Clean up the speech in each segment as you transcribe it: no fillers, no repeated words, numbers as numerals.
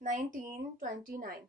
1929।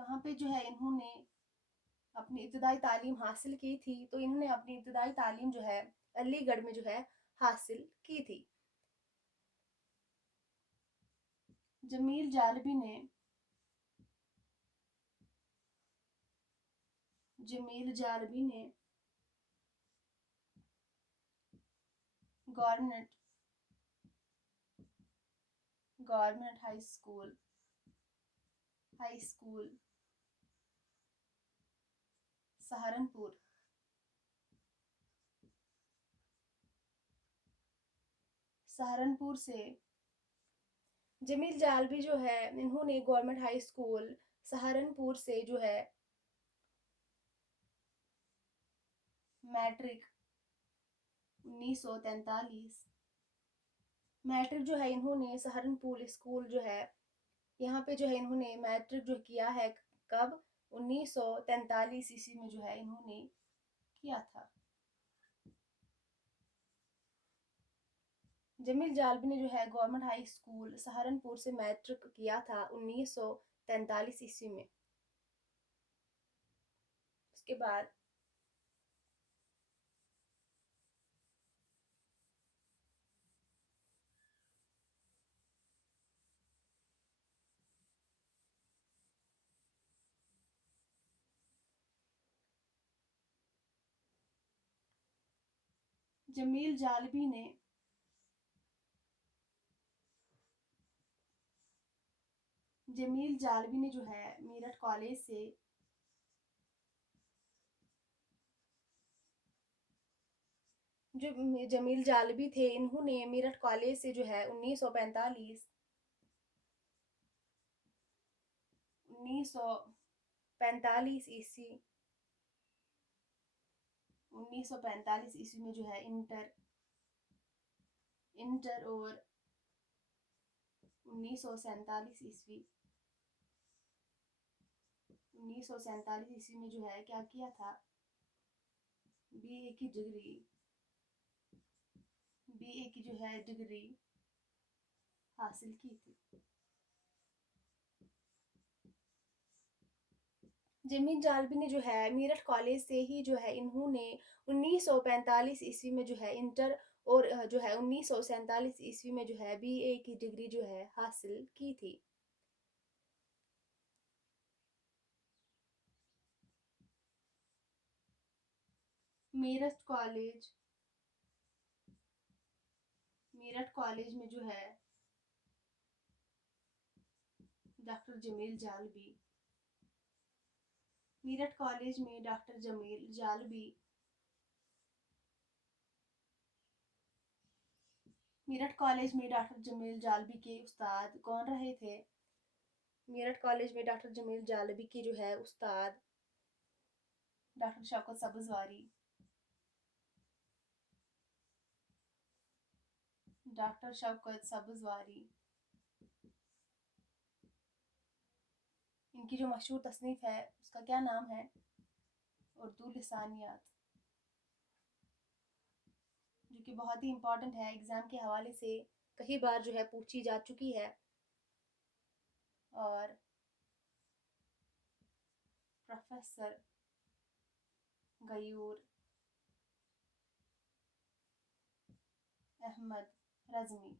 کہاں پہ جو ہے انہوں نے اپنی ابتدائی تعلیم حاصل کی تھی؟ تو انہوں نے اپنی ابتدائی تعلیم جو ہے علی گڑھ میں جو ہے حاصل کی تھی۔ جمیل جالبی نے گورنمنٹ ہائی اسکول سہارنپور سے جمیل جالبی جو ہے انہوں نے گورنمنٹ ہائی اسکول سہارنپور سے جو ہے میٹرک 1943 میٹرک جو ہے انہوں نے سہارنپور اسکول جو ہے یہاں پہ جو ہے انہوں نے میٹرک جو کیا ہے کب 1943 عیسوی میں جو ہے انہوں نے کیا تھا۔ جمیل جالبی نے جو ہے گورنمنٹ ہائی اسکول سہارنپور سے میٹرک کیا تھا 1943 عیسوی میں۔ اس کے بعد جمیل جالبی نے جو ہے میرٹھ کالج سے جو جمیل جالبی تھے انہوں نے میرٹھ کالج سے جو ہے 1945 عیسوی میں جو ہے انٹر اور 1947 عیسوی میں جو ہے کیا کیا تھا، بی اے کی جو ہے ڈگری حاصل کی تھی۔ جمیل جالبی نے جو ہے میرٹھ کالج سے ہی جو ہے انہوں نے 1945 عیسوی میں جو ہے انٹر اور جو ہے 1947 عیسوی میں جو ہے بی اے کی ڈگری جو ہے حاصل کی تھی۔ میرٹھ کالج میں جو ہے ڈاکٹر جمیل جالبی میرٹھ کالج میں ڈاکٹر جمیل جالبی کے استاد کون رہے تھے؟ میرٹھ کالج میں ڈاکٹر جمیل جالبی کی جو ہے استاد ڈاکٹر شوکت سبزواری ان کی جو مشہور تصنیف ہے اس کا کیا نام ہے؟ اردو لسانیات، جو کہ بہت ہی امپورٹنٹ ہے، ایگزام کے حوالے سے کئی بار جو ہے پوچھی جا چکی ہے۔ اور پروفیسر غیور احمد رزمی،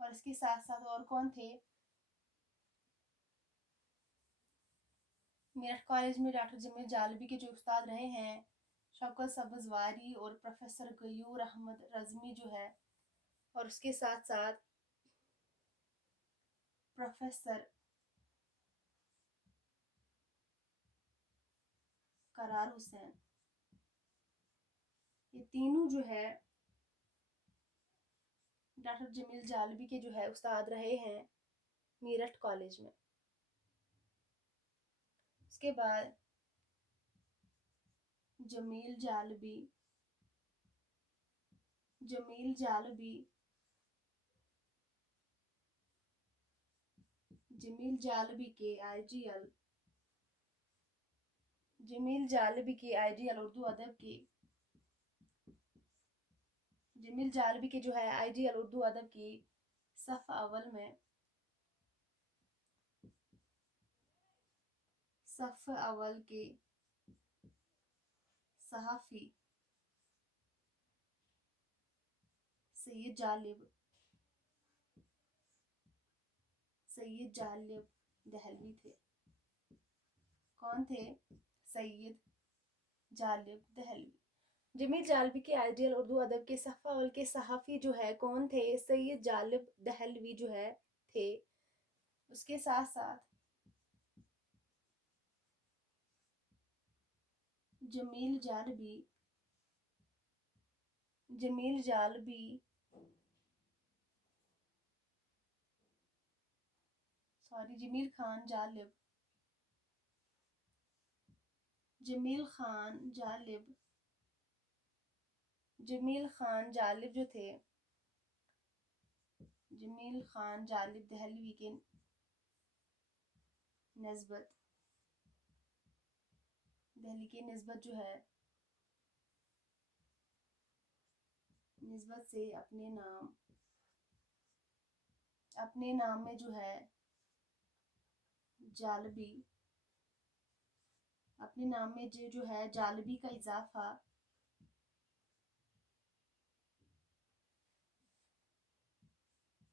اور اس کے ساتھ ساتھ اور کون تھے؟ میرٹھ کالج میں ڈاکٹر جمیل جالبی کے جو استاد رہے ہیں شوکت سبزواری اور پروفیسر غیور احمد رزمی جو ہے، اور اس کے ساتھ ساتھ پروفیسر قرار حسین، یہ تینوں جو ہے ڈاکٹر جمیل جالبی کے جو ہے استاد رہے ہیں میرٹھ کالج میں۔ اس کے بعد جمیل جالبی کے آئی جی ایل اردو ادب کی جمیل جالبی کے جو ہے آئی جی ایل اردو ادب کی صف اول میں صف اول کے صحافی سید جالب دہلوی تھے۔ کون تھے؟ سید جالب دہلوی۔ جمیل جالبی کے آئیڈیل اردو ادب کے صف اول کے صحافی جو ہے کون تھے؟ سید جالب دہلوی جو ہے تھے۔ اس کے ساتھ ساتھ جمیل جالبی جمیل خان جالب جو تھے، جمیل خان جالب دہلوی کے نسبت دہلی کی نسبت جو ہے نسبت سے اپنے نام میں جو ہے جالبی، اپنے نام میں جو ہے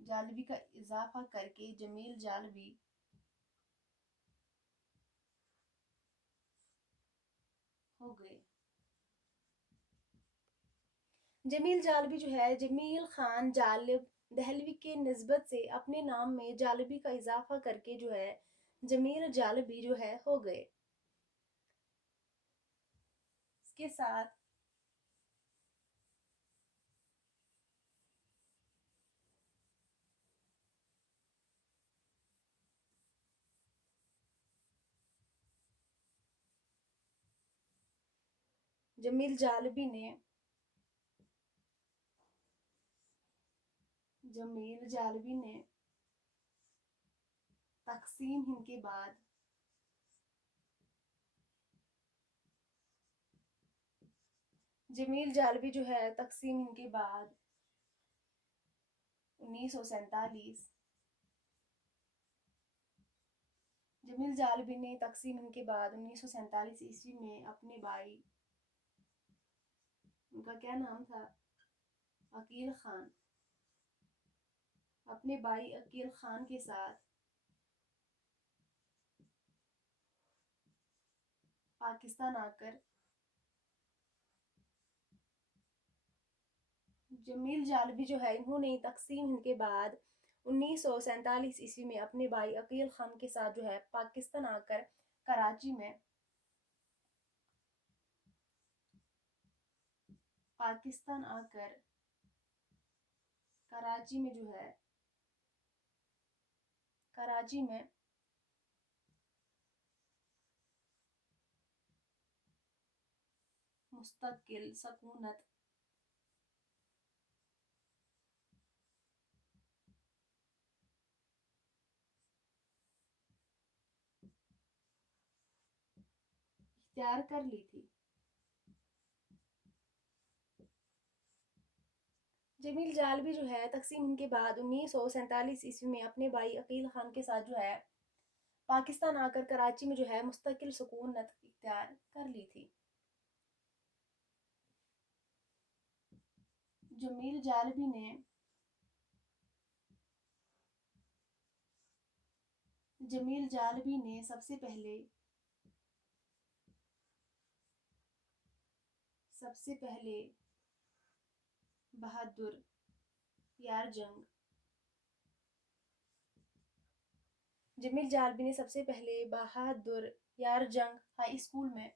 جالبی کا اضافہ کر کے جمیل جالبی ہو گئے۔ جمیل جالبی جو ہے جمیل خان جالب دہلوی کے نسبت سے اپنے نام میں جالبی کا اضافہ کر کے جو ہے جمیل جالبی جو ہے ہو گئے۔ اس کے ساتھ جمیل جالبی نے تقسیم ہند کے بعد جمیل جالبی جو ہے تقسیم ہند کے بعد 1947 جمیل جالبی نے تقسیم ہند کے بعد 1947 عیسوی میں اپنے بھائی، ان کا کیا نام تھا؟ عقیل خان، اپنے بھائی عقیل خان کے ساتھ پاکستان آ کر جمیل جالبی جو ہے انہوں نے تقسیم ہند کے بعد 1947 عیسوی میں اپنے بھائی عقیل خان کے ساتھ جو ہے پاکستان آ کر کراچی میں کراچی میں مستقل سکونت اختیار کر لی تھی۔ جمیل جالبی جو ہے تقسیم ہند کے بعد 1947 عیسوی میں اپنے بھائی عقیل خان کے ساتھ جو ہے پاکستان آ کر کراچی میں جو ہے مستقل سکونت اختیار کر لی تھی۔ جمیل جالبی نے سب سے پہلے بہادر یار جنگ جمیل جالبی نے سب سے پہلے بہادر یار جنگ ہائی اسکول میں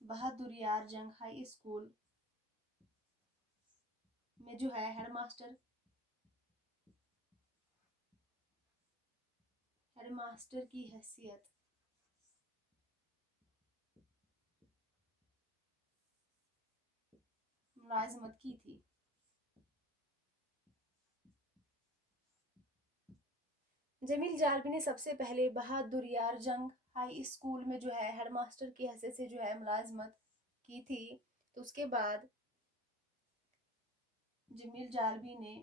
بہادر یار جنگ ہائی اسکول میں جو ہے ہیڈ ماسٹر کی حیثیت ملازمت کی تھی۔ جمیل جالبی نے سب سے پہلے بہادر یار جنگ ہائی اسکول میں جو ہے ہیڈ ماسٹر کی حیثیت سے جو ہے ملازمت کی تھی۔ تو اس کے بعد جمیل جالبی نے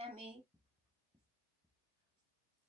MA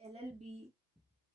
LLB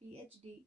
PhD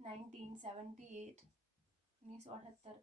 1978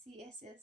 CSS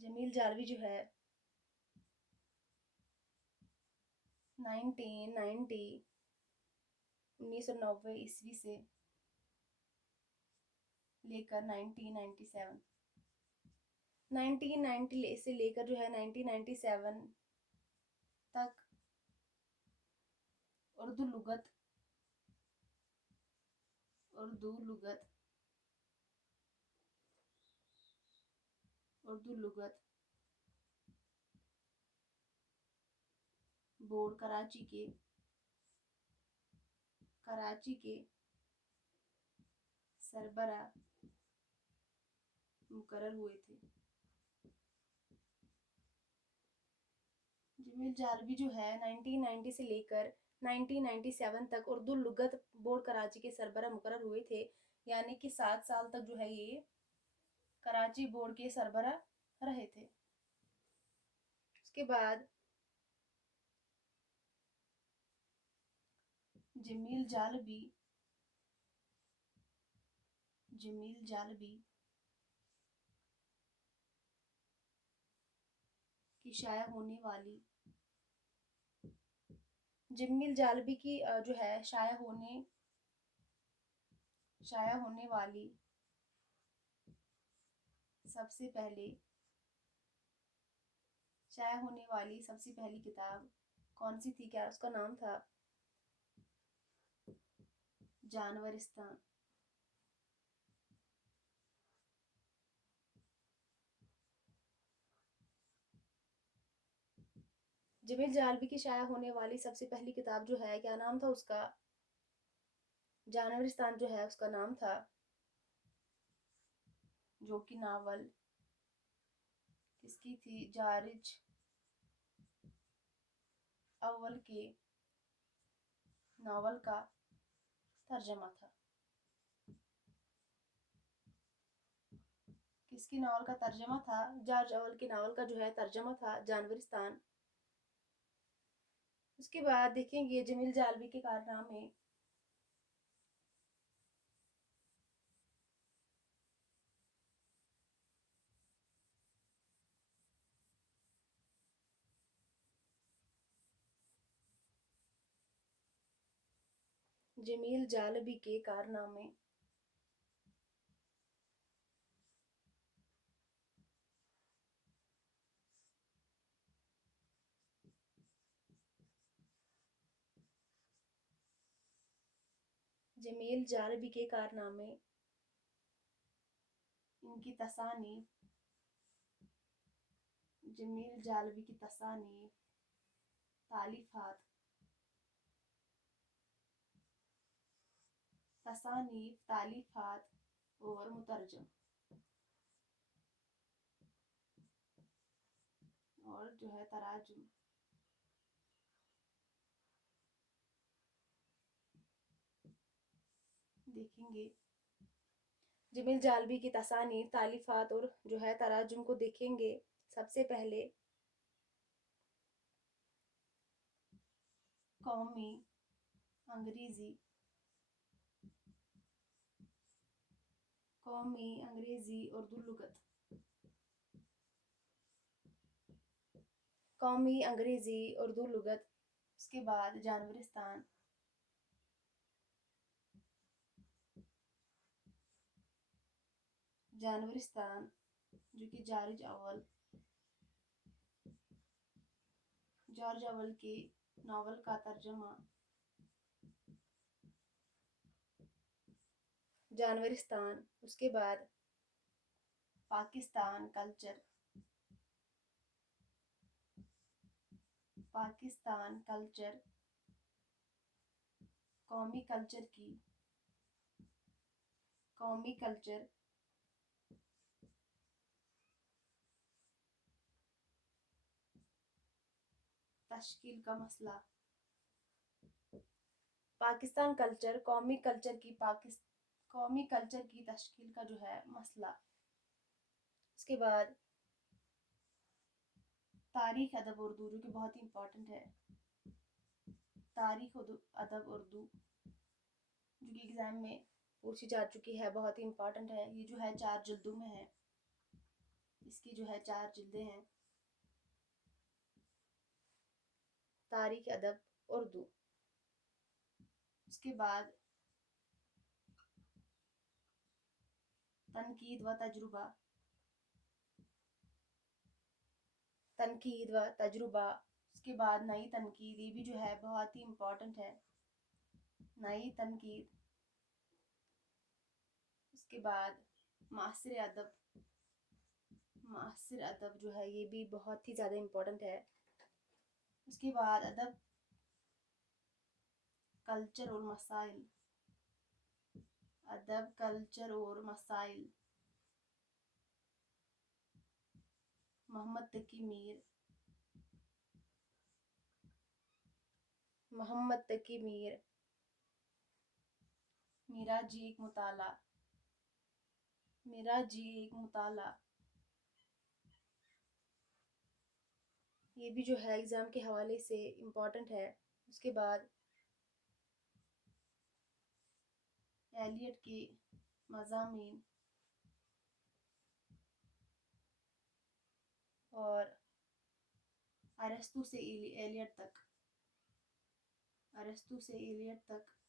جمیل جالوی جو ہے 1990 سے لے کر 1997 سے لے کر جو ہے 1997 تک اردو لغت بورڈ کراچی کے سربراہ مقرر ہوئے تھے۔ جمیل جالوی جو ہے 1990 سے لے کر 1997 تک اردو لغت بورڈ کراچی کے سربراہ مقرر ہوئے تھے، یعنی کہ 7 سال تک جو ہے یہ کراچی بورڈ کے سربراہ رہے تھے۔ اس کے بعد جمیل جالوی کی شائع ہونے والی سب سے پہلی کتاب کون سی تھی؟ کیا اس کا نام تھا جانورستان۔ جمیل جالوی کی شائع ہونے والی سب سے پہلی کتاب جو ہے، کیا نام تھا اس کا؟ جانورستان جو ہے اس کا نام تھا، جو کہ ناول کس کی تھی؟ جارج اول کے ناول کا ترجمہ تھا۔ کس کی ناول کا ترجمہ تھا؟ جارج اول کے ناول کا جو ہے ترجمہ تھا جانورستان۔ اس کے بعد دیکھیں گے جمیل جالوی کے کارنامے۔ جمیل جالوی کے کارنامے۔ جمیل جالوی کے کارنامے، ان کی تصانیف، جمیل جالوی کی تصانیف، تالیفات اور مترجم اور جو ہے تراجم۔ دیکھیں گے جمیل جالوی کی تصانیف، تالیفات اور جو ہے تراجم کو دیکھیں گے۔ سب سے پہلے قومی انگریزی اردو لغت، اس کے بعد جانورستان، جو کہ جارج اول کے ناول کا ترجمہ جانورستان۔ اس کے بعد پاکستان کلچر، قومی کلچر تشکیل کا مسئلہ۔ پاکستان کلچر، قومی کلچر کی تشکیل کا جو ہے مسئلہ۔ اس کے بعد تاریخ ادب اردو، جو کہ بہت ہی امپورٹنٹ ہے، تاریخ ادب اردو، جو کہ ایگزام میں پوچھی جا چکی ہے، بہت ہی امپورٹنٹ ہے۔ یہ جو ہے 4 جلدوں میں ہے، اس کی جو ہے 4 جلدیں ہیں. تاریخ ادب اردو. اس کے بعد تنقید و تجربہ. تنقید و تجربہ. اس کے بعد نئی تنقید، یہ بھی جو ہے بہت ہی امپورٹنٹ ہے. نئی تنقید. اس کے بعد معاصر ادب. معاصر ادب جو ہے یہ بھی بہت ہی زیادہ امپورٹنٹ ہے. اس کے بعد ادب، کلچر اور مسائل. ادب، کلچر اور مسائل. محمد تقی میر. محمد تقی میر. میرا جی ایک مطالعہ. میرا جی ایک مطالعہ. یہ بھی جو ہے ایگزام کے حوالے سے امپورٹنٹ ہے. اس کے بعد ایلیٹ کے مضامین اور ارسطو سے ایلیٹ تک. ارسطو سے ایلیٹ تک